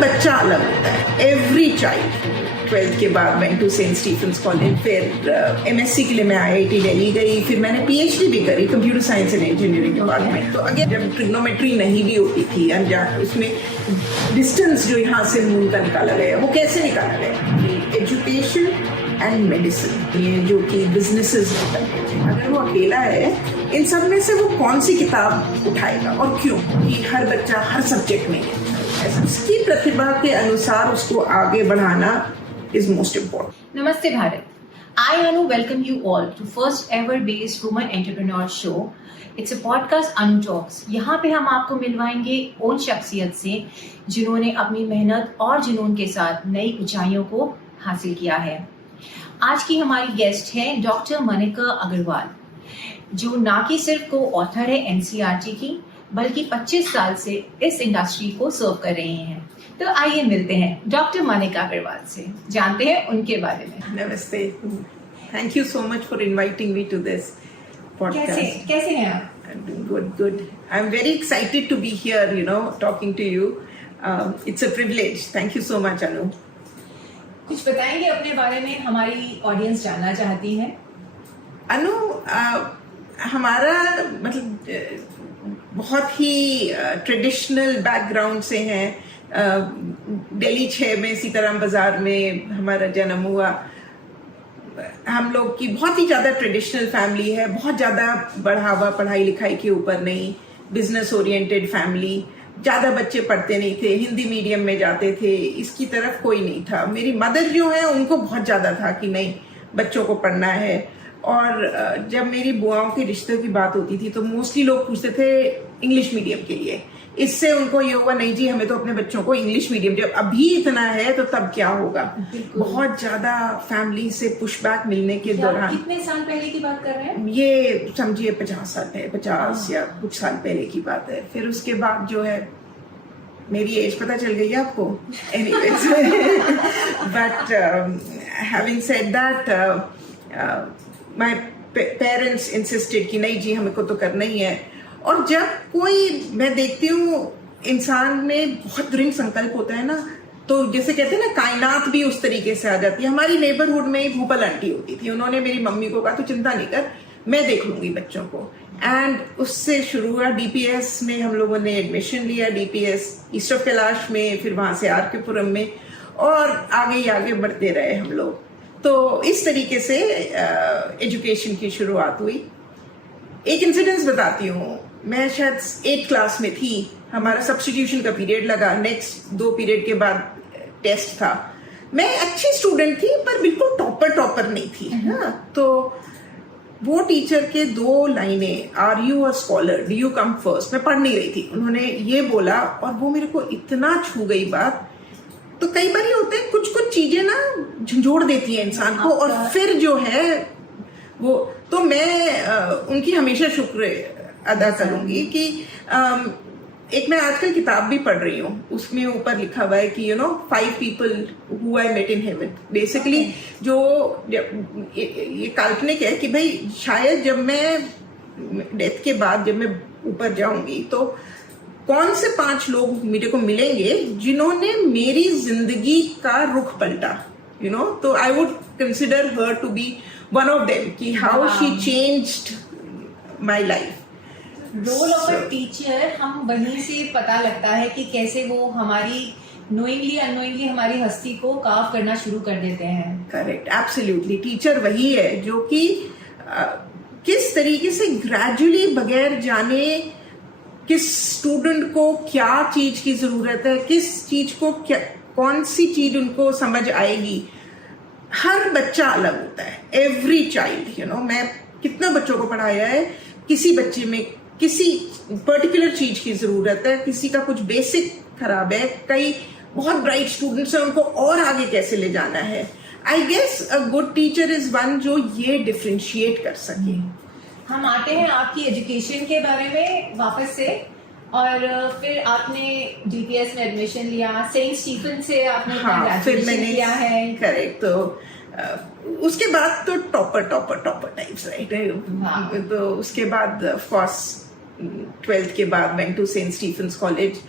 बच्चा अलग होता है, एवरी चाइल्ड। 12th के बाद went to Saint Stephen's college, फिर MSc के लिए मैं IIT दिल्ली गई, फिर मैंने PhD भी करी computer science and engineering department. तो अगेन जब ट्रिग्नोमेट्री नहीं भी होती थी अनजान, उसमें डिस्टेंस जो यहाँ से मूल का निकाला गया वो कैसे निकाला गया, एजुकेशन एंड मेडिसिन, ये जो कि बिजनेसेस होते हैं, अगर वो अकेला है इन सब में से वो कौन सी किताब उठाएगा और क्यों, कि हर बच्चा हर सब्जेक्ट में है, उसकी प्रतिभा के अनुसार उसको आगे बढ़ाना is most important. Namaste Bharat. I Anu welcome you all to first ever based woman entrepreneur show. It's a podcast Anu Talks. यहाँ पे हम आपको मिलवाएंगे उन शख्सियत से जिन्होंने अपनी मेहनत और जुनून के साथ नई ऊंचाइयों को हासिल किया है। आज की हमारी गेस्ट है डॉक्टर मनिका अग्रवाल, जो ना कि सिर्फ को ऑथर है NCERT की, बल्कि 25 साल से इस इंडस्ट्री को सर्व कर रहे हैं। तो आइए मिलते हैं डॉक्टर मनिका अग्रवाल से, जानते हैं उनके बारे में। नमस्ते, thank you so much for inviting me to this podcast. कैसे हैं आप? Good. I am very excited to be here, you know, talking to you. It's a privilege. Thank you so much Anu. कुछ बताएंगे अपने बारे में, हमारी ऑडियंस जानना चाहती है। अनु, हमारा मतलब बहुत ही ट्रेडिशनल बैकग्राउंड से हैं। दिल्ली 6 में सीताराम बाजार में हमारा जन्म हुआ। हम लोग की बहुत ही ज़्यादा ट्रेडिशनल फैमिली है, बहुत ज़्यादा बढ़ावा पढ़ाई लिखाई के ऊपर नहीं, बिजनेस ओरिएंटेड फैमिली। ज़्यादा बच्चे पढ़ते नहीं थे, हिंदी मीडियम में जाते थे, इसकी तरफ कोई नहीं था। मेरी मदर जो है उनको बहुत ज़्यादा था कि नहीं, बच्चों को पढ़ना है। और जब मेरी बुआओं के रिश्तों की बात होती थी तो मोस्टली लोग पूछते थे इंग्लिश मीडियम के लिए। इससे उनको ये हुआ, नहीं जी, हमें तो अपने बच्चों को इंग्लिश मीडियम, जब अभी इतना है तो तब क्या होगा। बहुत ज्यादा फैमिली से पुशबैक मिलने के दौरान, कितने साल पहले की बात कर रहे हैं? ये समझिए 50 साल है, 50 या कुछ साल पहले की बात है। फिर उसके बाद जो है, मेरी एज पता चल गई है आपको, anyways. But having said that, my parents insisted कि नहीं जी, हमें को तो करना ही है। और जब कोई, मैं देखती हूँ इंसान में बहुत दृढ़ संकल्प होता है ना, तो जैसे कहते हैं ना, कायनात भी उस तरीके से आ जाती है। हमारी नेबरहुड में ही भूपल आंटी होती थी, उन्होंने मेरी मम्मी को कहा, तो चिंता नहीं कर, मैं देख लूंगी बच्चों को। एंड उससे शुरू हुआ, DPS में हम लोगों ने एडमिशन लिया, DPS ईस्ट ऑफ कैलाश में, फिर वहां से RK पुरम में, और आगे बढ़ते रहे हम लोग। तो इस तरीके से एजुकेशन की शुरुआत हुई। एक इंसिडेंस बताती हूँ, मैं शायद 8th क्लास में थी, हमारा सब्स्टिट्यूशन का पीरियड लगा, नेक्स्ट 2 पीरियड के बाद टेस्ट था। मैं अच्छी स्टूडेंट थी पर बिल्कुल टॉपर नहीं थी। हाँ, तो वो टीचर के 2 लाइनें, are you a scholar, do you come first, मैं पढ़ नहीं रही थी, उन्होंने ये बोला और वो मेरे को इतना छू गई बात। तो कई बार ये होता है, कुछ चीजें ना झंझोड़ देती है इंसान को, और फिर जो है वो, तो मैं उनकी हमेशा शुक्र अदा करूंगी कि एक मैं आजकल किताब भी पढ़ रही हूँ, उसमें ऊपर लिखा हुआ है कि 5 people who I met in heaven। Basically जो ये काल्पनिक है कि भाई शायद जब मैं डेथ के बाद जब मैं ऊपर जाऊंगी तो कौन से 5 लोग मेरे को मिलेंगे जिन्होंने मेरी जिंदगी का रुख पलटा, तो I would consider her to be one of them, कि how she changed my life. Role of a teacher, हम वहीं से पता लगता है कि कैसे वो हमारी नोइंगली अननोइंगली हमारी हस्ती को कार्व करना शुरू कर देते हैं। Correct, absolutely. टीचर वही है जो कि किस तरीके से ग्रेजुअली, बगैर जाने किस स्टूडेंट को क्या चीज की जरूरत है, किस चीज को क्या, कौन सी चीज उनको समझ आएगी। हर बच्चा अलग होता है, एवरी चाइल्ड, मैं कितना बच्चों को पढ़ाया है, किसी बच्चे में किसी पर्टिकुलर चीज की जरूरत है, किसी का कुछ बेसिक खराब है, कई बहुत ब्राइट स्टूडेंट्स हैं, उनको और आगे कैसे ले जाना है। I guess a good teacher is one जो ये डिफरेंशिएट कर सके। हम आते हैं आपकी एजुकेशन के बारे में वापस से, और फिर आपने DPS में एडमिशन लिया, सेंट स्टीफन से आपने ग्रेजुएशन किया है। करेक्ट। तो उसके बाद तो टॉपर टाइप्स, राइट। तो उसके बाद ऑफ कोर्स 12th के बाद went to Saint Stephen's college,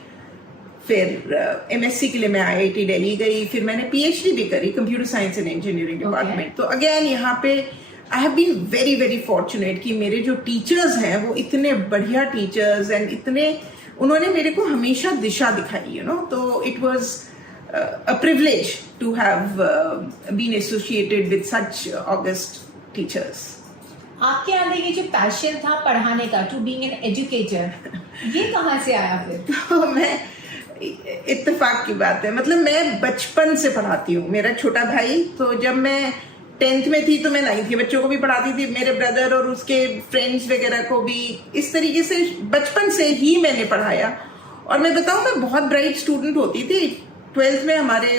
फिर एमएससी के लिए मैं आईआईटी दिल्ली गई, फिर मैंने पीएचडी भी करी computer science and engineering department. तो अगेन यहाँ पे I have been very very fortunate कि मेरे जो टीचर्स हैं वो इतने बढ़िया टीचर्स एंड इतने, उन्होंने मेरे को हमेशा दिशा दिखाई, यू नो। तो it was a privilege to have been associated with such august teachers. आपके अंदर ये जो पैशन था पढ़ाने का, टू बीइंग एन एजुकेटर, ये कहाँ से आया फिर? तो मैं, इत्तेफाक की बात है, मतलब मैं बचपन से पढ़ाती हूँ। मेरा छोटा भाई, तो जब मैं 10th में थी तो मैं 9th के बच्चों को भी पढ़ाती थी, मेरे ब्रदर और उसके फ्रेंड्स वगैरह को भी। इस तरीके से बचपन से ही मैंने पढ़ाया। और मैं बताऊँ, मैं बहुत ब्राइट स्टूडेंट होती थी। 12th में हमारे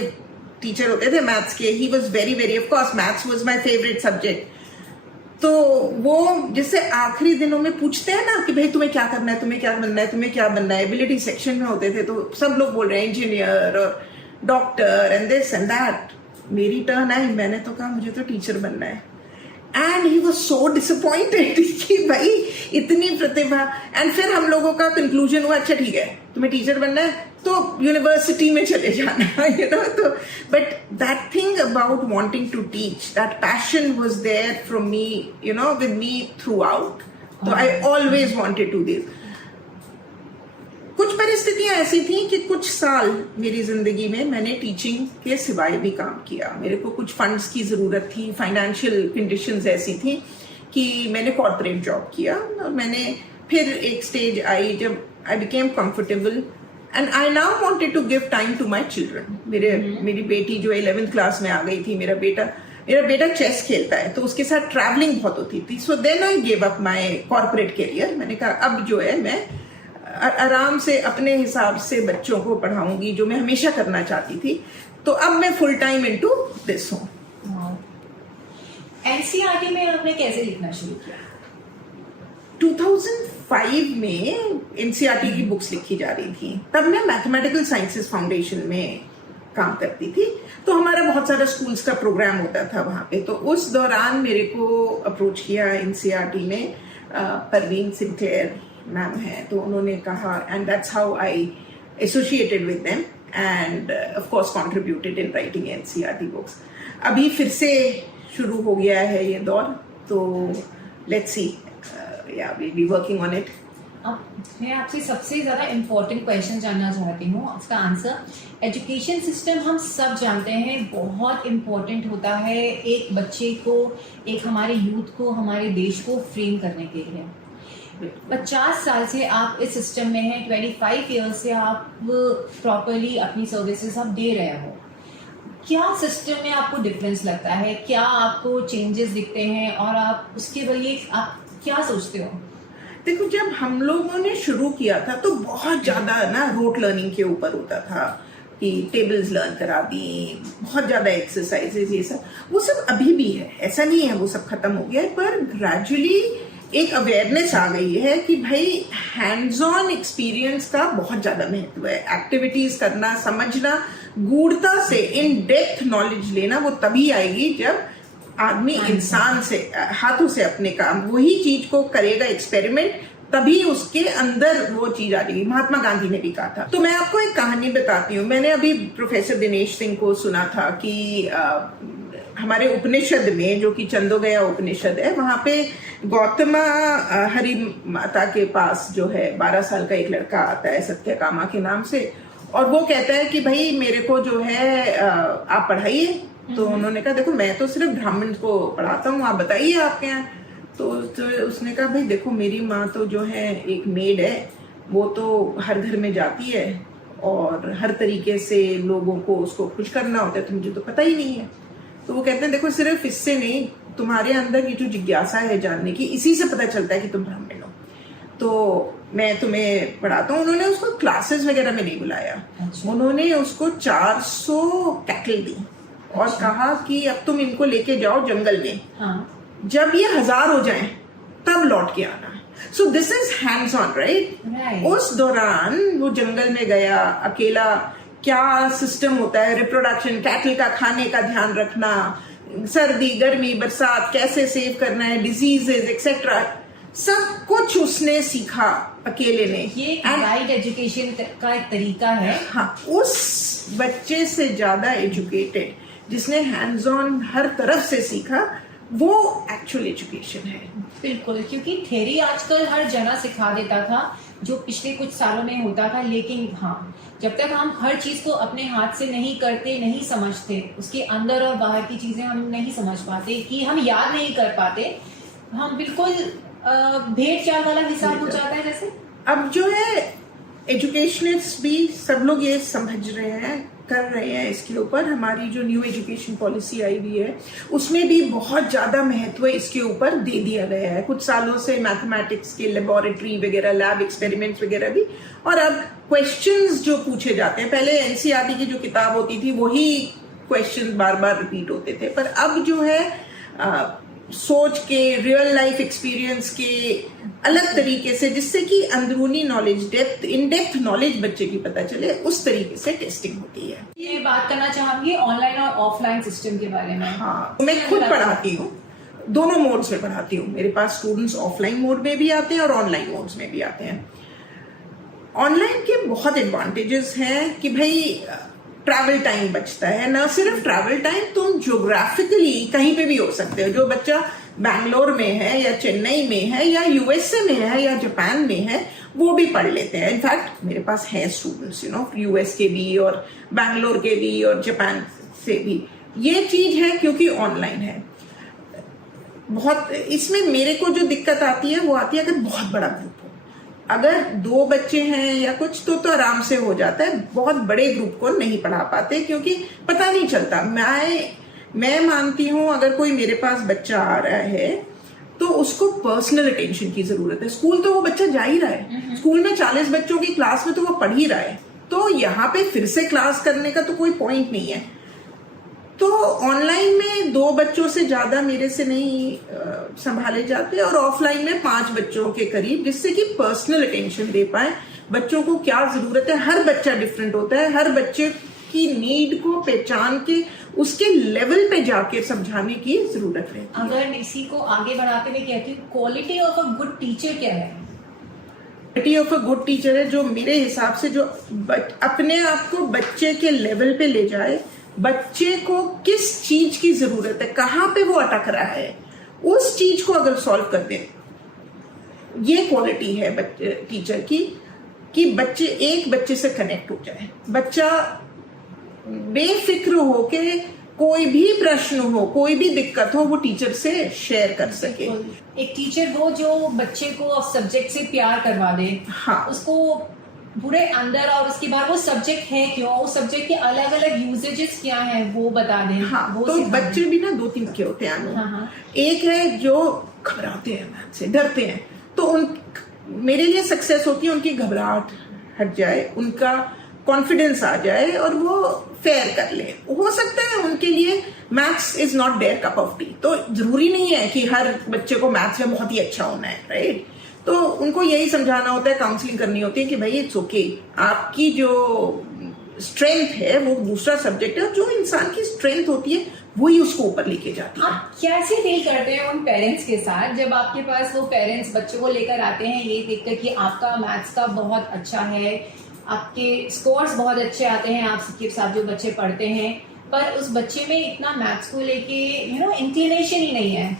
टीचर होते थे मैथ्स के, he was very very, of course maths was my favourite subject. तो वो जैसे आखिरी दिनों में पूछते हैं ना कि भाई तुम्हें क्या करना है, तुम्हें क्या बनना है, तुम्हें क्या बनना है, एबिलिटी सेक्शन में होते थे तो सब लोग बोल रहे हैं इंजीनियर और doctor and this and that. मेरी टर्न आई, मैंने तो कहा मुझे तो टीचर बनना है। And he was so disappointed कि भाई इतनी प्रतिभा। एंड फिर हम लोगों का कंक्लूजन हुआ, अच्छा ठीक है तुम्हें टीचर बनना है तो यूनिवर्सिटी में चले जाना, यू नो। तो but that thing about wanting to teach, that passion was there from me, you know, with me throughout. तो I always wanted to this. कुछ परिस्थितियां ऐसी थी कि कुछ साल मेरी जिंदगी में मैंने टीचिंग के सिवाय भी काम किया। मेरे को कुछ फंड्स की जरूरत थी, फाइनेंशियल कंडीशंस ऐसी थी कि मैंने कॉर्पोरेट जॉब किया। और मैंने फिर एक स्टेज आई जब I became comfortable and I now wanted to give time to my children. मेरी बेटी जो 11th क्लास में आ गई थी, मेरा बेटा चेस खेलता है तो उसके साथ ट्रैवलिंग बहुत होती थी। So then I give up my corporate career. मैंने कहा अब जो है मैं आराम से अपने हिसाब से बच्चों को पढ़ाऊंगी, जो मैं हमेशा करना चाहती थी। तो अब मैं फुल टाइम इनटू दिस हूँ। एनसीईआरटी में आपने कैसे लिखना शुरू किया? 2005 में एनसीईआरटी की बुक्स लिखी जा रही थी। तब मैं मैथमेटिकल साइंसेस फाउंडेशन में काम करती थी। तो हमारा बहुत सारा स्कूल्स का प्रोग्राम होता था वहां पे। तो उस दौरान मेरे को अप्रोच किया एनसीईआरटी में परवीन सिंक्लेयर मैम है, तो उन्होंने कहा, and that's how I associated with them end of course contributed in writing NCERT books. अभी फिर से शुरू हो गया है ये दौर, तो let's see, yeah we be working on it. अब मैं आपसे सबसे ज़्यादा इम्पोर्टेंट क्वेश्चन जानना चाहती हूँ, उसका आंसर। एजुकेशन सिस्टम हम सब जानते हैं बहुत इम्पोर्टेंट होता है एक बच्चे को, एक हमारे यूथ को, हमारे देश को फ्रेम करने के लिए। 50 साल से आप इस सिस्टम में हैं, 25 ईयर्स से आप प्रॉपरली अपनी सर्विसेज आप दे रहे हो। क्या सिस्टम में आपको डिफरेंस लगता है? क्या आपको चेंजेस दिखते हैं? और आप उसके लिए आप क्या सोचते हो? देखो, जब हम लोगों ने शुरू किया था तो बहुत ज्यादा ना रोट लर्निंग के ऊपर होता था कि टेबल्स लर्न करा दी, बहुत ज्यादा एक्सरसाइजेस, ये सब। वो सब अभी भी है, ऐसा नहीं है वो सब खत्म हो गया है, पर ग्रेजुअली एक अवेयरनेस आ गई है कि भाई हैंड्स ऑन एक्सपीरियंस का बहुत ज्यादा महत्व है। एक्टिविटीज करना, समझना, गूढ़ता से इन डेप्थ नॉलेज लेना, वो तभी आएगी जब आदमी इंसान से, हाथों से अपने काम, वही चीज को करेगा, एक्सपेरिमेंट, तभी उसके अंदर वो चीज आ जाएगी। महात्मा गांधी ने भी कहा था। तो मैं आपको एक कहानी बताती हूँ। मैंने अभी प्रोफेसर दिनेश सिंह को सुना था कि हमारे उपनिषद में, जो कि चंदोगया उपनिषद है, वहां पे गौतमा हरि माता के पास जो है 12 साल का एक लड़का आता है सत्यकामा के नाम से, और वो कहता है कि भाई मेरे को जो है आप पढ़ाइए। तो उन्होंने कहा देखो मैं तो सिर्फ ब्राह्मण को पढ़ाता हूँ, आप बताइए आपके यहाँ। तो उसने कहा भाई देखो मेरी माँ तो जो है एक मेड है, वो तो हर घर में जाती है और हर तरीके से लोगों को उसको खुश करना होता है, तो मुझे तो पता ही नहीं है। तो वो कहते हैं देखो सिर्फ इससे नहीं, तुम्हारे अंदर की जो जिज्ञासा है जानने की, इसी से पता चलता है कि तुम ब्राह्मण हो, तो मैं तुम्हें पढ़ाता हूँ। उन्होंने उसको क्लासेस वगैरह में नहीं बुलाया। अच्छा। उन्होंने उसको 400 कैटल दी और कहा कि अब तुम इनको लेके जाओ जंगल में। हाँ। जब ये 1000 हो जाएं तब लौट के आना। So this is hands on, right. उस दौरान वो जंगल में गया अकेला, क्या सिस्टम होता है रिप्रोडक्शन, कैटल का खाने का ध्यान रखना, सर्दी गर्मी बरसात कैसे सेव करना है, डिजीजेस एक्सेट्रा, सब कुछ उसने सीखा अकेले ने। ये गाइड एजुकेशन का एक तरीका है। हाँ, उस बच्चे से ज्यादा एजुकेटेड जिसने हैंड्स ऑन हर तरफ से सीखा, वो एक्चुअल एजुकेशन है। बिल्कुल, क्योंकि थ्योरी आजकल हर जगह सिखा देता था, जो पिछले कुछ सालों में होता था, लेकिन हाँ, जब तक हम हर चीज को अपने हाथ से नहीं करते, नहीं समझते, उसके अंदर और बाहर की चीजें हम नहीं समझ पाते, कि हम याद नहीं कर पाते, हम बिल्कुल भेड़ चाल वाला हिसाब हो जाता है। जैसे अब जो है एजुकेशनिस्ट भी सब लोग ये समझ रहे हैं, कर रहे हैं इसके ऊपर। हमारी जो न्यू एजुकेशन पॉलिसी आई हुई है उसमें भी बहुत ज्यादा महत्व इसके ऊपर दे दिया गया है। कुछ सालों से मैथमेटिक्स के लेबोरेटरी वगैरह, लैब एक्सपेरिमेंट्स वगैरह भी, और अब क्वेश्चंस जो पूछे जाते हैं, पहले एनसीईआरटी की जो किताब होती थी वही क्वेश्चंस बार बार रिपीट होते थे, पर अब जो है सोच के, रियल लाइफ एक्सपीरियंस के अलग तरीके से, जिससे कि अंदरूनी knowledge, depth, in depth knowledge बच्चे की पता चले, उस तरीके से टेस्टिंग होती है। ये बात करना चाहूंगी ऑनलाइन और ऑफलाइन सिस्टम के बारे में। हाँ, मैं खुद पढ़ाती हूँ, दोनों मोड्स में पढ़ाती हूँ। मेरे पास स्टूडेंट्स ऑफलाइन मोड में भी आते हैं और ऑनलाइन मोड्स में भी आते हैं। ऑनलाइन के बहुत एडवांटेजेस हैं कि भाई ट्रैवल टाइम बचता है। ना सिर्फ ट्रैवल टाइम, तुम ज्योग्राफिकली कहीं पे भी हो सकते हो। जो बच्चा बैंगलोर में है या चेन्नई में है या यूएसए में है या जापान में है, वो भी पढ़ लेते हैं। इनफैक्ट मेरे पास है स्टूडेंट्स यूएस के भी और बैंगलोर के भी और जापान से भी। ये चीज है क्योंकि ऑनलाइन है। बहुत इसमें मेरे को जो दिक्कत आती है वो आती है अगर बहुत बड़ा ग्रुप हो। अगर 2 बच्चे हैं या कुछ तो आराम से हो जाता है। बहुत बड़े ग्रुप को नहीं पढ़ा पाते क्योंकि पता नहीं चलता। मैं मानती हूं अगर कोई मेरे पास बच्चा आ रहा है तो उसको पर्सनल अटेंशन की जरूरत है। स्कूल तो वो बच्चा जा ही रहा है, स्कूल में 40 बच्चों की क्लास में तो वो पढ़ ही रहा है, तो यहाँ पे फिर से क्लास करने का तो कोई पॉइंट नहीं है। तो ऑनलाइन में 2 बच्चों से ज्यादा मेरे से नहीं संभाले जाते और ऑफलाइन में 5 बच्चों के करीब, जिससे कि पर्सनल अटेंशन दे पाए। बच्चों को क्या जरूरत है, हर बच्चा डिफरेंट होता है, हर बच्चे की नीड को पहचान के उसके लेवल पे जाके समझाने की जरूरत है। अगर इसी को आगे बढ़ाते हुए कहती हूँ, quality of a good teacher क्या है? Quality of a good teacher है जो मेरे हिसाब से जो अपने आप को बच्चे के लेवल पे ले जाए, बच्चे को किस चीज की जरूरत है, कहाँ पे वो अटक रहा है, उस चीज को अगर सॉल्व कर दे, ये क्वालिटी है टीचर की, कि बच्चे एक बच्चे से कनेक्ट हो जाए। बच्चा बेफिक्र हो के कोई भी प्रश्न हो, कोई भी दिक्कत हो, वो टीचर से शेयर कर सके। एक टीचर वो जो बच्चे को सब्जेक्ट से प्यार करवा दे, हाँ, उसको पूरे अंदर, और उसके बाद वो सब्जेक्ट है क्यों, वो सब्जेक्ट के अलग अलग यूजेजेस क्या हैं वो बता दें। हाँ, वो तो बच्चे भी ना 2-3 के होते हैं। हाँ। एक है जो घबराते हैं, मैथ से डरते हैं, तो मेरे लिए सक्सेस होती है उनकी घबराहट हट जाए, उनका कॉन्फिडेंस आ जाए और वो फेयर कर ले। हो सकता है उनके लिए maths is not their cup of tea, तो जरूरी नहीं है कि हर बच्चे को मैथ्स में बहुत ही अच्छा होना है, राइट? तो उनको यही समझाना होता है, काउंसलिंग करनी होती है कि भाई इट्स ओके, आपकी जो स्ट्रेंथ है वो दूसरा सब्जेक्ट है, और जो इंसान की स्ट्रेंथ होती है वही उसको ऊपर लेके जाती है। आप कैसे डील करते हैं उन पेरेंट्स के साथ जब आपके पास वो पेरेंट्स बच्चों को लेकर आते हैं ये देखकर कि आपका मैथ्स का बहुत अच्छा है, आपके स्कोर्स बहुत अच्छे आते हैं, आप सबके साथ जो बच्चे पढ़ते हैं, पर उस बच्चे में इतना मैथ्स को लेके इंक्लिनेशन ही नहीं है,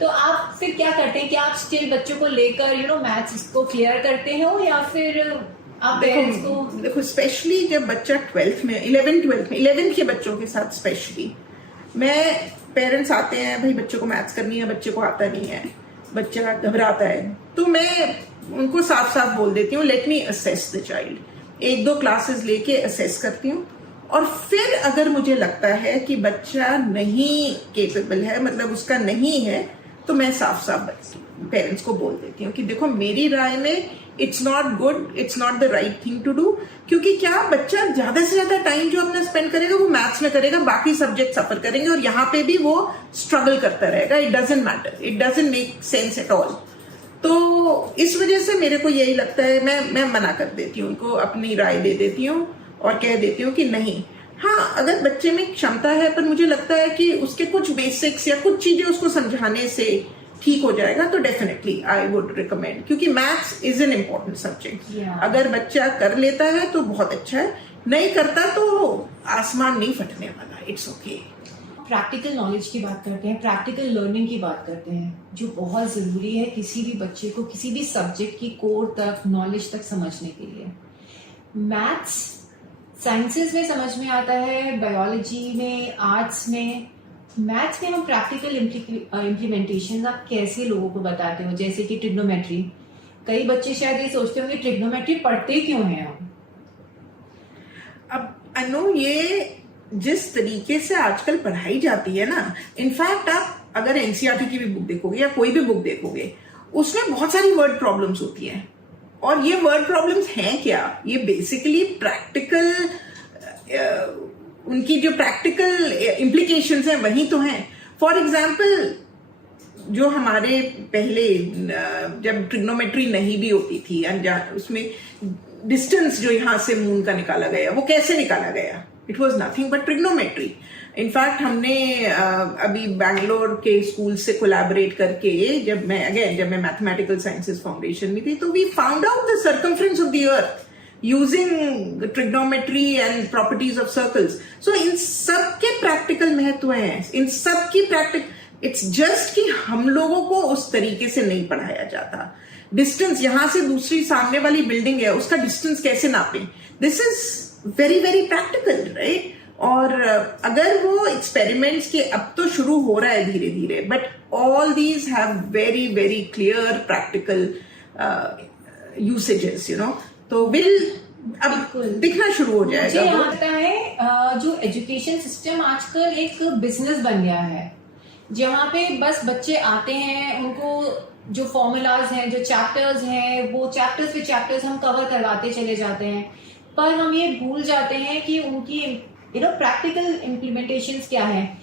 तो आप फिर क्या करते हैं? क्या आप स्टिल बच्चों को लेकर मैथ्स को क्लियर करते हो, या फिर आप पेरेंट्स को? देखो, स्पेशली जब बच्चा 12th में 11th के बच्चों के साथ स्पेशली, मैं पेरेंट्स आते हैं, भाई बच्चे को मैथ्स करनी है, बच्चे को आता नहीं है, बच्चा घबराता है, तो मैं उनको साफ साफ बोल देती हूँ, let me assess the child. 1-2 classes लेके असेस करती हूँ, और फिर अगर मुझे लगता है कि बच्चा नहीं केपेबल है, मतलब उसका नहीं है, तो मैं साफ साफ पेरेंट्स को बोल देती हूँ कि देखो मेरी राय में it's not good, it's not the right thing to do. क्योंकि क्या, बच्चा ज्यादा से ज्यादा टाइम जो अपना स्पेंड करेगा वो मैथ्स में करेगा, बाकी सब्जेक्ट सफर करेंगे, और यहाँ पे भी वो स्ट्रगल करता रहेगा। It doesn't matter, it doesn't make sense at all. तो इस वजह से मेरे को यही लगता है, मैं मना कर देती हूँ उनको, अपनी राय दे देती हूँ और कह देती हूँ कि नहीं, हाँ अगर बच्चे में क्षमता है, पर मुझे लगता है कि उसके कुछ बेसिक्स या कुछ चीजें उसको समझाने से ठीक हो जाएगा, तो डेफिनेटली आई वुड रिकमेंड, क्योंकि maths is an important subject. अगर बच्चा कर लेता है तो बहुत अच्छा है, नहीं करता तो आसमान नहीं फटने वाला, इट्स ओके। प्रैक्टिकल नॉलेज की बात करते हैं, प्रैक्टिकल लर्निंग की बात करते हैं, जो बहुत ज़रूरी है किसी भी बच्चे को किसी भी सब्जेक्ट की कोर तक, नॉलेज तक समझने के लिए। मैथ्स साइंसेस में समझ में आता है, बायोलॉजी में, आर्ट्स में। मैथ्स में हम प्रैक्टिकल इम्प्लीमेंटेशन आप कैसे लोगों को बताते हो? जैसे कि ट्रिग्नोमेट्री, कई बच्चे शायद ये सोचते होंगे ट्रिग्नोमेट्री पढ़ते क्यों हैं हम? अब अनु, ये जिस तरीके से आजकल पढ़ाई जाती है ना, इनफैक्ट आप अगर एनसीईआरटी की भी बुक देखोगे या कोई भी बुक देखोगे, उसमें बहुत सारी वर्ड प्रॉब्लम्स होती हैं। और ये वर्ड प्रॉब्लम्स हैं क्या? ये बेसिकली प्रैक्टिकल, उनकी जो प्रैक्टिकल इम्प्लीकेशंस हैं वही तो हैं। फॉर एग्जाम्पल, जो हमारे पहले जब ट्रिग्नोमेट्री नहीं भी होती थी, उसमें डिस्टेंस जो यहाँ से मून का निकाला गया, वो कैसे निकाला गया? It was nothing but trigonometry. In fact हमने अभी बैंगलोर के स्कूल से कोलैबोरेट करके, जब मैं मैथमेटिकल साइंसेस फाउंडेशन में थी, तो we found out the circumference of the earth using trigonometry and properties of circles. So इन सब के प्रैक्टिकल महत्व हैं, इन सब की इट्स जस्ट कि हम लोगों को उस तरीके से नहीं पढ़ाया जाता। डिस्टेंस, यहां से दूसरी सामने वाली बिल्डिंग है, उसका डिस्टेंस कैसे नापें, this is very very practical, right? और अगर वो एक्सपेरिमेंट्स के, अब तो शुरू हो रहा है धीरे धीरे, but all these have very very clear practical usages, you know. तो अब दिखना शुरू हो जाएगा। मुझे लगता है जो एजुकेशन सिस्टम आजकल एक बिजनेस बन गया है, जहाँ पे बस बच्चे आते हैं, उनको जो फॉर्मूलाज हैं, जो चैप्टर्स हैं, वो चैप्टर्स पे चैप्टर्स हम कवर करवाते चले जाते हैं, पर हम ये भूल जाते हैं कि उनकी प्रैक्टिकल इम्प्लीमेंटेशंस क्या है।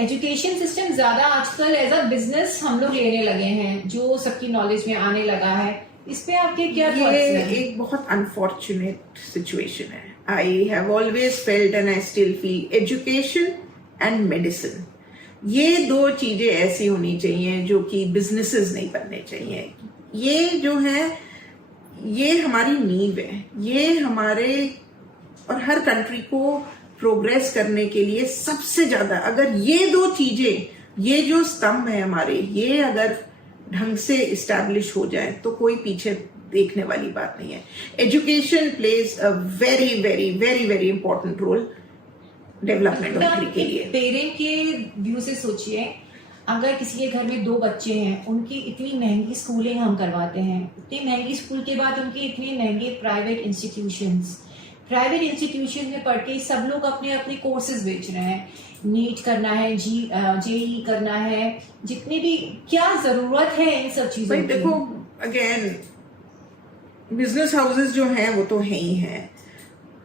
एजुकेशन सिस्टम ज्यादा आजकल एज अ बिजनेस हम लोग लेने लगे हैं, जो सबकी नॉलेज में आने लगा है। इस पे आपके क्या थॉट्स हैं? ये एक बहुत अनफॉर्चुनेट सिचुएशन है। I have always felt and I still feel education and medicine, ये दो चीजें ऐसी होनी चाहिए जो कि बिजनेसेस नहीं बनने चाहिए। ये जो है, ये हमारी नींव है, ये हमारे और हर कंट्री को प्रोग्रेस करने के लिए सबसे ज्यादा, अगर ये दो चीजें, ये जो स्तंभ है हमारे, ये अगर ढंग से इस्टेब्लिश हो जाए तो कोई पीछे देखने वाली बात नहीं है। Education plays a very very very very important role development country के लिए। पेरेंट के व्यू से सोचिए, अगर किसी के घर में 2 बच्चे हैं, उनकी इतनी महंगी स्कूलिंग हम करवाते हैं, इतनी महंगी स्कूल के बाद उनकी इतनी महंगे प्राइवेट इंस्टीट्यूशन में पढ़ के सब लोग अपने अपने कोर्सेज बेच रहे हैं। नीट करना है, जेई करना है, जितनी भी, क्या जरूरत है इन सब चीजों की? देखो, अगेन बिजनेस हाउसेस जो हैं वो तो है ही हैं।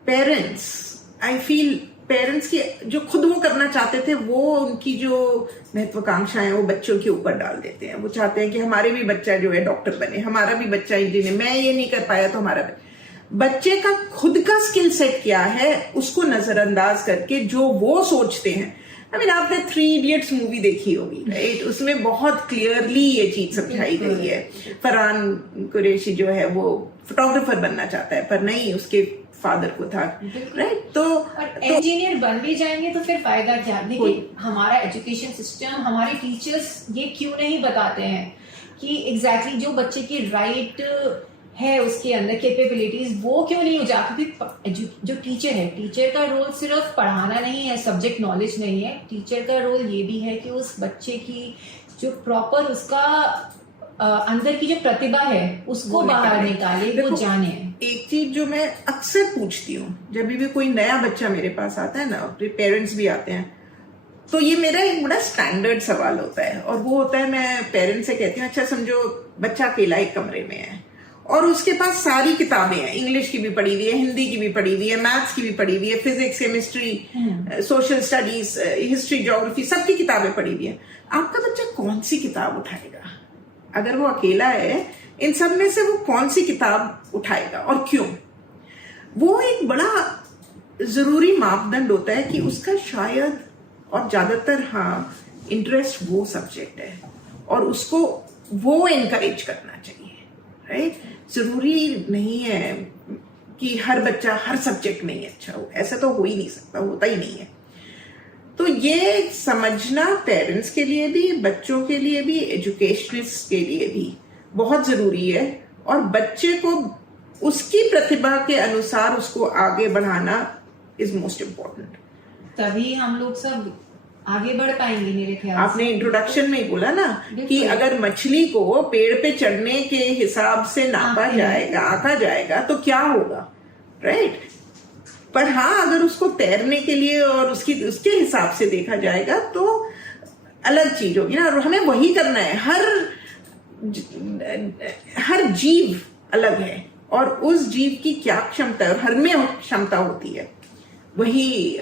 पेरेंट्स, आई फील पेरेंट्स की जो खुद वो करना चाहते थे, वो उनकी जो महत्वाकांक्षा है वो बच्चों के ऊपर डाल देते हैं। वो चाहते हैं कि हमारे भी बच्चा जो है डॉक्टर बने, हमारा भी बच्चा इंजीनियर, मैं ये नहीं कर पाया तो हमारा बच्चे का खुद का स्किल सेट क्या है उसको नजरअंदाज करके जो वो सोचते हैं। आई मीन, आपने 3 इडियट्स मूवी देखी होगी, राइट? उसमें बहुत क्लियरली ये चीज समझाई गई है। फरहान कुरैशी जो है वो फोटोग्राफर बनना चाहता है, पर नहीं, उसके फादर को था, राइट? तो इंजीनियर बन भी जाएंगे तो फिर फायदा क्या? लेकिन हमारा एजुकेशन सिस्टम, हमारे टीचर्स ये क्यों नहीं बताते हैं कि एग्जैक्टली जो बच्चे की राइट है, उसके अंदर कैपेबिलिटीज, वो क्यों नहीं उजागर? क्योंकि जो टीचर है, टीचर का रोल सिर्फ पढ़ाना नहीं है, सब्जेक्ट नॉलेज नहीं है। टीचर का रोल ये भी है कि उस बच्चे की जो प्रॉपर उसका अंदर की जो प्रतिभा है उसको बाहर निकाले, वो जाने। एक चीज जो मैं अक्सर पूछती हूँ जब भी कोई नया बच्चा मेरे पास आता है ना, पेरेंट्स भी आते हैं, तो ये मेरा एक बड़ा स्टैंडर्ड सवाल होता है, और वो होता है, मैं पेरेंट्स से कहती हूँ, अच्छा समझो बच्चा अकेला एक कमरे में है और उसके पास सारी किताबें हैं, इंग्लिश की भी पढ़ी हुई है, हिंदी की भी पढ़ी हुई है, मैथ्स की भी पढ़ी हुई है, physics, chemistry, social studies, history, geography, सबकी किताबें पढ़ी हुई है। आपका बच्चा कौन सी किताब उठाएगा? अगर वो अकेला है, इन सब में से वो कौन सी किताब उठाएगा और क्यों? वो एक बड़ा जरूरी मापदंड होता है कि उसका शायद और ज्यादातर, हाँ, इंटरेस्ट वो सब्जेक्ट है, और उसको वो एनकरेज करना चाहिए, राइट? जरूरी नहीं है कि हर बच्चा हर सब्जेक्ट में ही अच्छा हो, ऐसा तो हो ही नहीं सकता, होता ही नहीं है। तो ये समझना पेरेंट्स के लिए भी, बच्चों के लिए भी, एजुकेशनिस्ट के लिए भी बहुत जरूरी है, और बच्चे को उसकी प्रतिभा के अनुसार उसको आगे बढ़ाना इज मोस्ट इम्पोर्टेंट। तभी हम लोग सब आगे बढ़ पाएंगे मेरे ख्याल से। आपने इंट्रोडक्शन में ही बोला ना कि अगर मछली को पेड़ पे चढ़ने के हिसाब से नापा जाएगा, आंका जाएगा, तो क्या होगा, राइट? पर हाँ, अगर उसको तैरने के लिए और उसके हिसाब से देखा जाएगा तो अलग चीज होगी ना। और हमें वही करना है। हर जीव अलग है और उस जीव की क्या क्षमता है, हर में क्षमता होती है, वही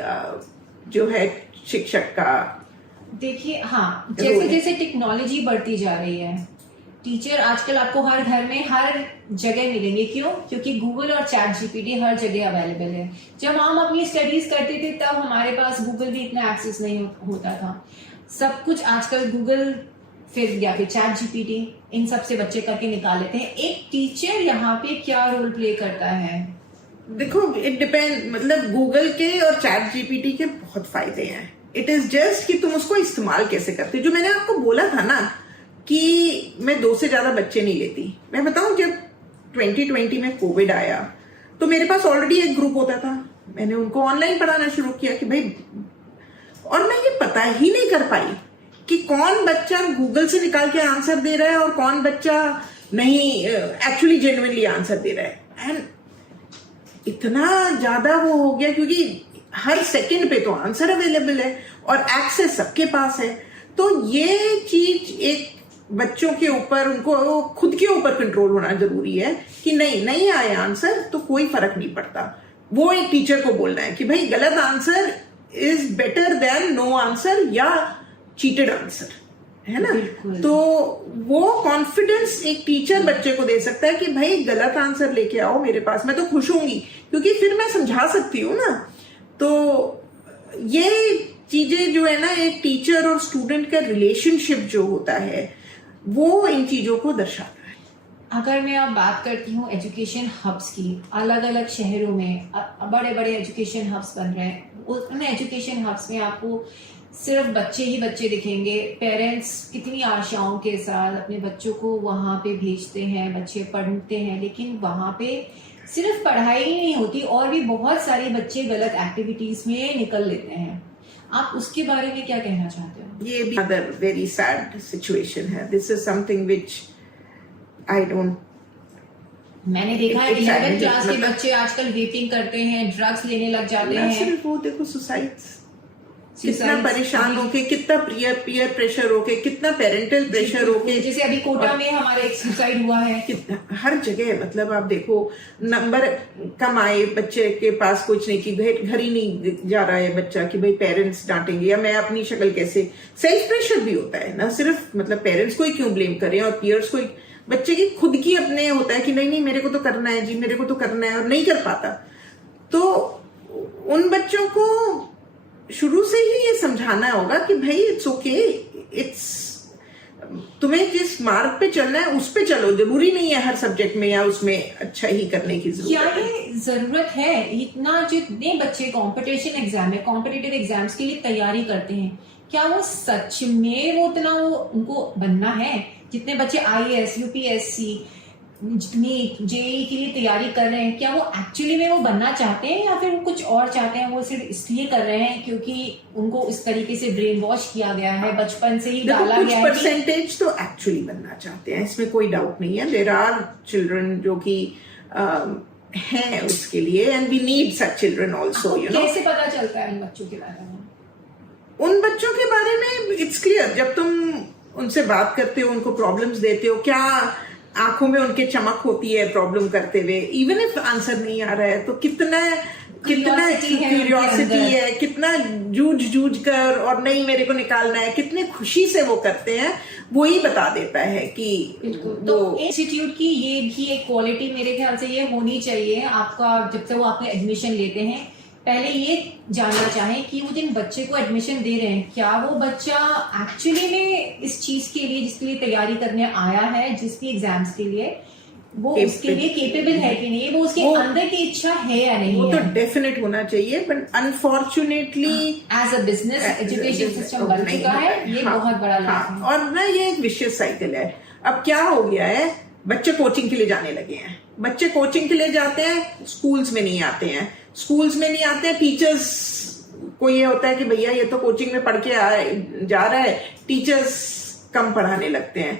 जो है शिक्षक का। देखिए हाँ, जैसे जैसे टेक्नोलॉजी बढ़ती जा रही है, टीचर आजकल आपको हर घर में हर जगह मिलेंगे। क्यों? क्योंकि गूगल और चैट जीपीटी हर जगह अवेलेबल है। जब हम अपनी स्टडीज करते थे तब हमारे पास गूगल भी इतना एक्सेस नहीं होता था। सब कुछ आजकल गूगल फिर या फिर चैट जीपीटी, इन सब से बच्चे करके निकाल लेते हैं। एक टीचर यहाँ पे क्या रोल प्ले करता है? देखो, इट डिपेंड, मतलब गूगल के और चैट जीपीटी के बहुत फायदे हैं। इट इज जस्ट कि तुम उसको इस्तेमाल कैसे करते हो। जो मैंने आपको बोला था ना कि मैं 2 से ज्यादा बच्चे नहीं लेती। मैं बताऊं, जब 2020 में कोविड आया तो मेरे पास ऑलरेडी एक ग्रुप होता था। मैंने उनको ऑनलाइन पढ़ाना शुरू किया कि भाई, और मैं ये पता ही नहीं कर पाई कि कौन बच्चा गूगल से निकाल के आंसर दे रहा है और कौन बच्चा नहीं एक्चुअली जेन्युइनली आंसर दे रहा है। एंड इतना ज्यादा वो हो गया क्योंकि हर सेकंड पे तो आंसर अवेलेबल है और एक्सेस सबके पास है। तो ये चीज एक बच्चों के ऊपर, उनको खुद के ऊपर कंट्रोल होना जरूरी है कि नहीं आए आंसर तो कोई फर्क नहीं पड़ता। वो एक टीचर को बोलना है कि भाई गलत answer is better than no answer या चीटेड आंसर, है ना? तो वो कॉन्फिडेंस एक टीचर बच्चे को दे सकता है कि भाई गलत आंसर लेके आओ मेरे पास, मैं तो खुश होंगी क्योंकि फिर मैं समझा सकती हूँ ना। तो ये चीजें जो है ना, एक टीचर और स्टूडेंट का रिलेशनशिप जो होता है वो इन चीजों को दर्शाता है। अगर मैं अब बात करती हूँ एजुकेशन हब्स की, अलग अलग शहरों में बड़े बड़े एजुकेशन हब्स बन रहे हैं। उन एजुकेशन हब्स में आपको सिर्फ बच्चे ही बच्चे दिखेंगे। पेरेंट्स कितनी आशाओं के साथ अपने बच्चों को वहां पे भेजते हैं, बच्चे पढ़ते हैं, लेकिन वहां पे सिर्फ पढ़ाई ही नहीं होती और भी बहुत सारे बच्चे गलत एक्टिविटीज में निकल लेते हैं। आप उसके बारे में क्या कहना चाहते हो? ये भी अदर वेरी सैड सिचुएशन है। This is something which I don't, मैंने देखा है 11th क्लास के बच्चे आजकल वेपिंग करते हैं, ड्रग्स लेने लग जाते हैं। सिर्फ वो देखो, सुसाइड, कितना परेशान होके, कितना पीयर प्रेशर होके, कितना पेरेंटल प्रेशर होके, जैसे अभी कोटा में हमारा एक सुसाइड हुआ है। कितना हर जगह, मतलब आप देखो, नंबर कम आए, बच्चे के पास कुछ नहीं, कि घर ही नहीं जा रहा है बच्चा कि भाई पेरेंट्स डांटेंगे या मैं अपनी शक्ल कैसे। सेल्फ प्रेशर भी होता है ना, सिर्फ मतलब पेरेंट्स को ही क्यों ब्लेम करें और पीयर्स को ही। बच्चे की खुद की अपने होता है कि नहीं मेरे को तो करना है जी, मेरे को तो करना है, और नहीं कर पाता। तो उन बच्चों को शुरू से ही ये समझाना होगा कि भाई इट्स ओके, इट्स, तुम्हें जिस मार्ग पे चलना है उस पे चलो। जरूरी नहीं है हर सब्जेक्ट में या उसमें अच्छा ही करने की जरूरत है। क्या ये जरूरत है? इतना जितने बच्चे कॉम्पिटिशन एग्जाम में, कॉम्पिटिटिव एग्जाम्स के लिए तैयारी करते हैं, क्या वो सच में वो उतना वो उनको बनना है? जितने बच्चे IAS, UPSC, नीट, JEE के लिए तैयारी कर रहे हैं, क्या वो एक्चुअली में वो बनना चाहते हैं या फिर वो कुछ और चाहते हैं? वो सिर्फ इसलिए कर रहे हैं क्योंकि उनको इस तरीके से ब्रेन वॉश किया गया है, बचपन से ही डाला गया है। कुछ परसेंटेज तो एक्चुअली बनना चाहते हैं, इसमें कोई डाउट नहीं है। देयर आर चिल्ड्रन जो कि हैं उसके लिए, and we need such children also, you know. कैसे पता चलता है उन बच्चों के बारे में? उन बच्चों के बारे में इट्स क्लियर, जब तुम उनसे बात करते हो, उनको प्रॉब्लम्स देते हो, क्या आंखों में उनके चमक होती है प्रॉब्लम करते हुए, इवन इफ आंसर नहीं आ रहा है तो कितना क्यूरियोसिटी है, कितना जूझ कर, और नहीं मेरे को निकालना है, कितने खुशी से वो करते हैं, वो ही बता देता है कि तो इंस्टीट्यूट की ये भी एक क्वालिटी मेरे ख्याल से ये होनी चाहिए आपका, जब से वो आपने एडमिशन लेते हैं, पहले ये जानना चाहें कि वो जिन बच्चे को एडमिशन दे रहे हैं, क्या वो बच्चा एक्चुअली में इस चीज के लिए, जिसके लिए तैयारी करने आया है, जिसकी एग्जाम्स के लिए, वो उसके लिए केपेबल है कि नहीं, वो उसके अंदर की इच्छा है या नहीं? वो तो डेफिनेट होना चाहिए, but unfortunately as a business education system बन चुका है, ये बहुत बड़ा लॉस है। और ना ये एक विशियस साइकिल है। अब क्या हो गया है, बच्चे कोचिंग के लिए जाने लगे हैं, बच्चे कोचिंग के लिए जाते हैं, स्कूल्स में नहीं आते हैं, स्कूल्स में नहीं आते हैं, टीचर्स को ये होता है कि भैया ये तो कोचिंग में पढ़ के जा रहा है, टीचर्स कम पढ़ाने लगते हैं,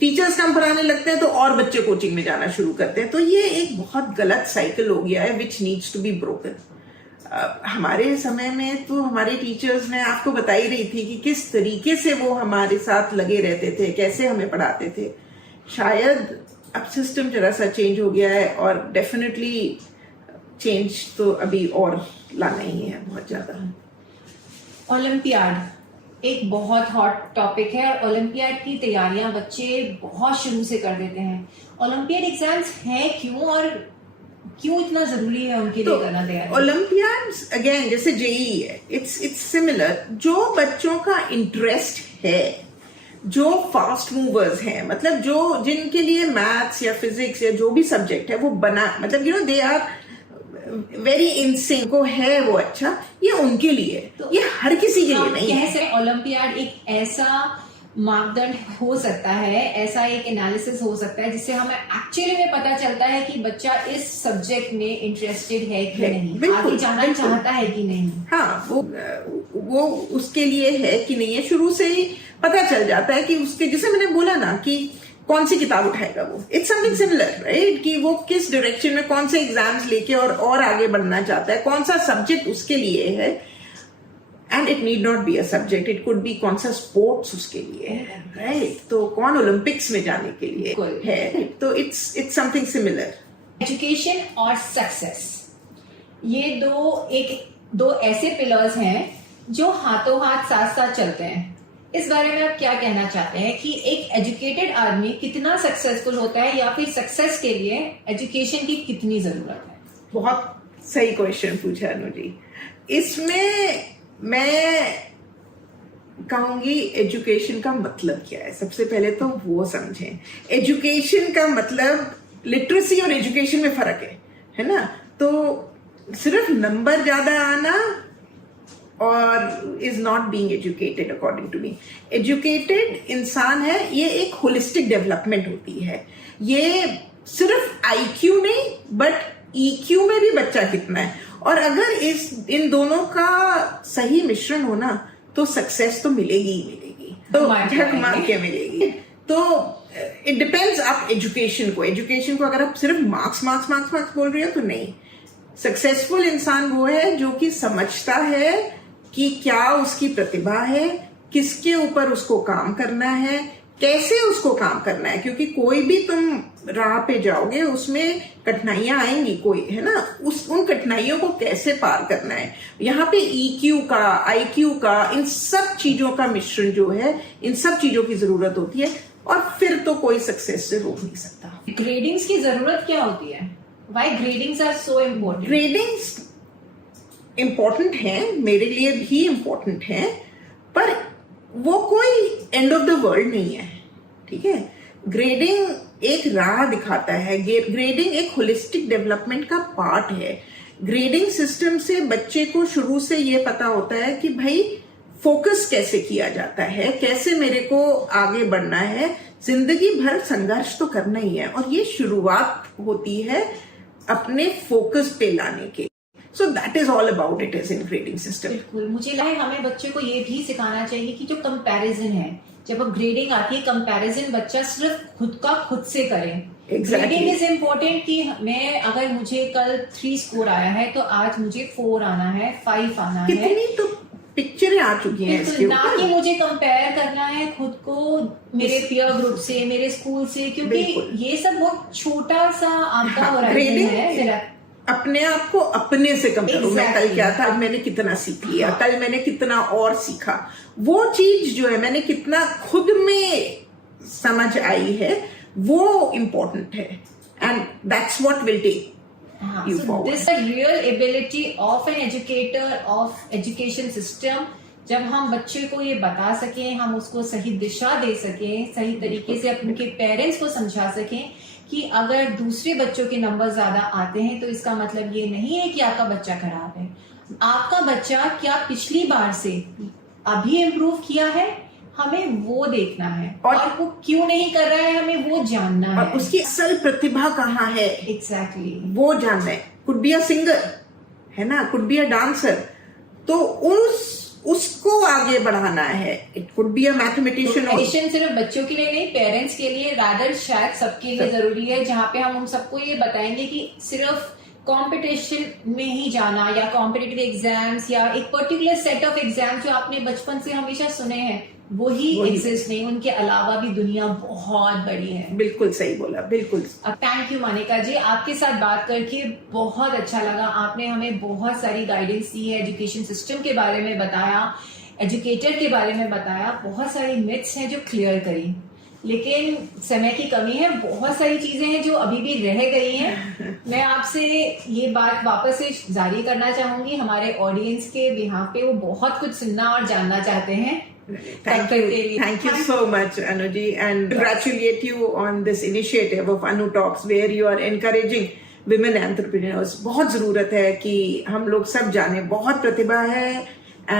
टीचर्स कम पढ़ाने लगते हैं तो और बच्चे कोचिंग में जाना शुरू करते हैं। तो ये एक बहुत गलत साइकिल हो गया है which needs to be broken. हमारे समय में तो हमारे टीचर्स, मैं आपको बता ही रही थी कि किस तरीके से वो हमारे साथ लगे रहते थे, कैसे हमें पढ़ाते थे। शायद अब सिस्टम जरा सा चेंज हो गया है, और डेफिनेटली चेंज तो अभी और लाना ही है बहुत ज्यादा। ओलंपियाड एक बहुत हॉट टॉपिक है, और ओलंपियाड की तैयारियां बच्चे बहुत शुरू से कर देते हैं। ओलंपियाड एग्जाम्स हैं क्यों, और क्यों इतना जरूरी है उनके लिए करना तैयारी? ओलंपियाड्स अगेन जैसे जेईई है, इट्स सिमिलर। जो बच्चों का इंटरेस्ट है, जो फास्ट मूवर्स हैं, मतलब जो जिनके लिए मैथ्स या फिजिक्स या जो भी सब्जेक्ट है वो बना, मतलब you know they are very in sync को है वो, अच्छा ये उनके लिए, तो ये हर किसी के लिए नहीं है। ओलंपियाड एक ऐसा मापदंड हो सकता है, ऐसा एक एनालिसिस हो सकता है जिससे हमें एक्चुअली में पता चलता है कि बच्चा इस सब्जेक्ट में इंटरेस्टेड है कि नहीं, आगे जाना चाहता है कि नहीं। हाँ, वो उसके लिए है कि नहीं है, शुरू से ही पता चल जाता है कि उसके, जैसे मैंने बोला ना कि कौन सी किताब उठाएगा वो, इट्स समथिंग सिमिलर राइट, कि वो किस डायरेक्शन में कौन से एग्जाम्स लेके और आगे बढ़ना चाहता है, कौन सा सब्जेक्ट उसके लिए है। And it need not be a subject, it could be कौन सा स्पोर्ट्स उसके लिए है, राइट। तो कौन ओलंपिक्स में जाने के लिए है, तो इट्स समथिंग सिमिलर। एजुकेशन और सक्सेस, ये दो ऐसे पिलर्स हैं जो हाथों हाथ साथ साथ चलते हैं। इस बारे में आप क्या कहना चाहते हैं कि एक एजुकेटेड आदमी कितना सक्सेसफुल होता है, या फिर सक्सेस के लिए एजुकेशन की कितनी जरूरत है? बहुत सही क्वेश्चन पूछा अनु जी। इसमें मैं कहूंगी एजुकेशन का मतलब क्या है। सबसे पहले तो वो समझें, एजुकेशन का मतलब लिटरेसी और एजुकेशन में फर्क है ना। तो सिर्फ नंबर ज्यादा आना और is not being educated according to me. Educated इंसान है, ये एक होलिस्टिक डेवलपमेंट होती है। ये सिर्फ आईक्यू नहीं बट ईक्यू में भी बच्चा कितना है, और अगर इन दोनों का सही मिश्रण होना तो सक्सेस तो मिलेगी ही मिलेगी, तो झक मार के मिलेगी। तो इट डिपेंड्स आप एजुकेशन को अगर आप सिर्फ मार्क्स बोल रहे हो तो नहीं। सक्सेसफुल इंसान वो है जो कि समझता है कि क्या उसकी प्रतिभा है, किसके ऊपर उसको काम करना है, कैसे उसको काम करना है। क्योंकि कोई भी तुम राह पे जाओगे उसमें कठिनाइयां आएंगी, कोई है ना, उन कठिनाइयों को कैसे पार करना है। यहाँ पे EQ का, IQ का, इन सब चीजों का मिश्रण जो है, इन सब चीजों की जरूरत होती है, और फिर तो कोई सक्सेस से रोक नहीं सकता। ग्रेडिंग्स की जरूरत क्या होती है? Why gradings are so important? Gradings important है, मेरे लिए भी इम्पोर्टेंट है, पर वो कोई एंड ऑफ द वर्ल्ड नहीं है, ठीक है। ग्रेडिंग एक राह दिखाता है, ग्रेडिंग एक होलिस्टिक डेवलपमेंट का पार्ट है। ग्रेडिंग सिस्टम से बच्चे को शुरू से ये पता होता है कि भाई फोकस कैसे किया जाता है, कैसे मेरे को आगे बढ़ना है, जिंदगी भर संघर्ष तो करना ही है, और ये शुरुआत होती है अपने फोकस पे लाने के। So that is all about it is in grading system. बिल्कुल, मुझे लगा हमें बच्चे को ये भी सिखाना चाहिए कि जो कंपैरिजन है, जब ग्रेडिंग आती है, कंपैरिजन बच्चा सिर्फ खुद का खुद से करे। ग्रेडिंग इज इम्पोर्टेंट कि मैं, अगर मुझे कल 3 स्कोर आया है तो आज मुझे 4 आना है, 5 आना है। कितनी तो पिक्चरें आ चुकी हैं इसके ऊपर। ना कि मुझे कंपेयर करना है खुद को मेरे पीयर ग्रुप से, मेरे स्कूल से, क्योंकि ये सब बहुत छोटा सा आपका होराइजन है। अपने आप को अपने से कम करो। मैं कल क्या था, मैंने कितना सीख लिया, कल मैंने कितना और सीखा, वो चीज जो है मैंने कितना खुद में समझ आई है, वो इम्पोर्टेंट है। And that's what will take you so forward. this is a real ability of an educator of education system. जब हम बच्चे को ये बता सकें, हम उसको सही दिशा दे सकें, सही तरीके से अपने पेरेंट्स को समझा सकें कि अगर दूसरे बच्चों के नंबर ज्यादा आते हैं तो इसका मतलब ये नहीं है कि आपका बच्चा खराब है। आपका बच्चा क्या पिछली बार से अभी इम्प्रूव किया है, हमें वो देखना है, और वो क्यों नहीं कर रहा है हमें वो जानना है, और उसकी असल प्रतिभा कहाँ है, एग्जैक्टली वो जानना है। कुड बी अ सिंगर, है ना, कुड बी अ डांसर, तो उसको आगे बढ़ाना है। It could be a mathematician. Education सिर्फ बच्चों के लिए नहीं, पेरेंट्स के लिए, रादर शायद सबके लिए जरूरी है, जहाँ पे हम उन सबको ये बताएंगे कि सिर्फ कंपटीशन में ही जाना या कॉम्पिटिटिव एग्जाम्स या एक पर्टिकुलर सेट ऑफ एग्जाम्स जो आपने बचपन से हमेशा सुने हैं वही एग्जिस्ट नहीं, उनके अलावा भी दुनिया बहुत बड़ी है। बिल्कुल सही बोला, बिल्कुल। थैंक यू मोनिका जी, आपके साथ बात करके बहुत अच्छा लगा। आपने हमें बहुत सारी गाइडेंस दी है, एजुकेशन सिस्टम के बारे में बताया, एजुकेटर के बारे में बताया, बहुत सारी मिथ्स हैं जो क्लियर करी। लेकिन समय की कमी है, बहुत सारी चीजें हैं जो अभी भी रह गई हैं। मैं आपसे ये बात वापस से जारी करना चाहूंगी, हमारे ऑडियंस के बिहाफ पे वो बहुत कुछ सुनना और जानना चाहते हैं। Thank you so much, Anuji, and congratulate you on this initiative of Anu Talks, where you are encouraging women entrepreneurs. बहुत जरूरत है कि हम लोग सब जाने, बहुत प्रतिभा है,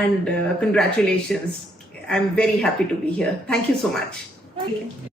and congratulations. I'm very happy to be here. Thank you so much. Okay.